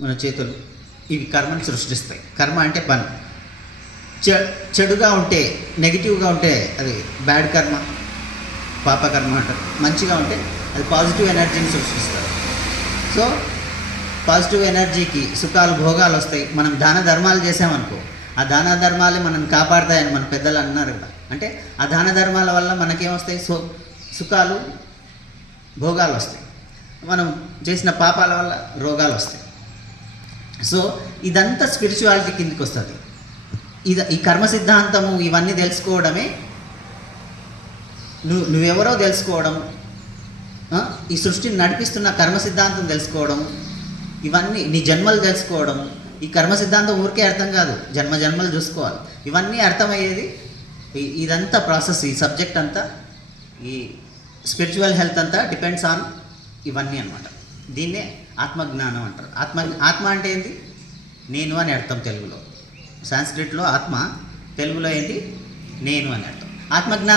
మన చేతులు ఇవి కర్మను సృష్టిస్తాయి. కర్మ అంటే పని. చెడుగా ఉంటే, నెగిటివ్గా ఉంటే అది బ్యాడ్ కర్మ, పాపకర్మ అంటారు. మంచిగా ఉంటే అది పాజిటివ్ ఎనర్జీని సృష్టిస్తారు. సో పాజిటివ్ ఎనర్జీకి సుఖాలు భోగాలు వస్తాయి. మనం దాన ధర్మాలు చేసామనుకో, ఆ దాన ధర్మాలే మనం కాపాడతాయని మన పెద్దలు అన్నారు కదా. అంటే ఆ దాన ధర్మాల వల్ల మనకేమొస్తాయి? సుఖాలు భోగాలు వస్తాయి. మనం చేసిన పాపాల వల్ల రోగాలు వస్తాయి. సో ఇదంతా స్పిరిచువాలిటీ కిందకి వస్తుంది. ఈ కర్మ సిద్ధాంతము ఇవన్నీ తెలుసుకోవడమే నువ్వెవరో తెలుసుకోవడం, ఈ సృష్టిని నడిపిస్తున్న కర్మ సిద్ధాంతం తెలుసుకోవడం, ఇవన్నీ నీ జన్మలు తెలుసుకోవడం. ఈ కర్మ సిద్ధాంతం ఊరికే అర్థం కాదు, జన్మలు చూసుకోవాలి. ఇవన్నీ అర్థమయ్యేది ఇదంతా ప్రాసెస్. ఈ సబ్జెక్ట్ అంతా, ఈ స్పిరిచువల్ హెల్త్ అంతా డిపెండ్స్ ఆన్ ఇవన్నీ అన్నమాట. దీన్నే ఆత్మజ్ఞానం అంటారు. ఆత్మ అంటే ఏంటి? నేను అని అర్థం తెలుగులో. సాంస్క్రిట్లో ఆత్మ, తెలుగులో ఏంటి? నేను అని అర్థం. ఆత్మజ్ఞానం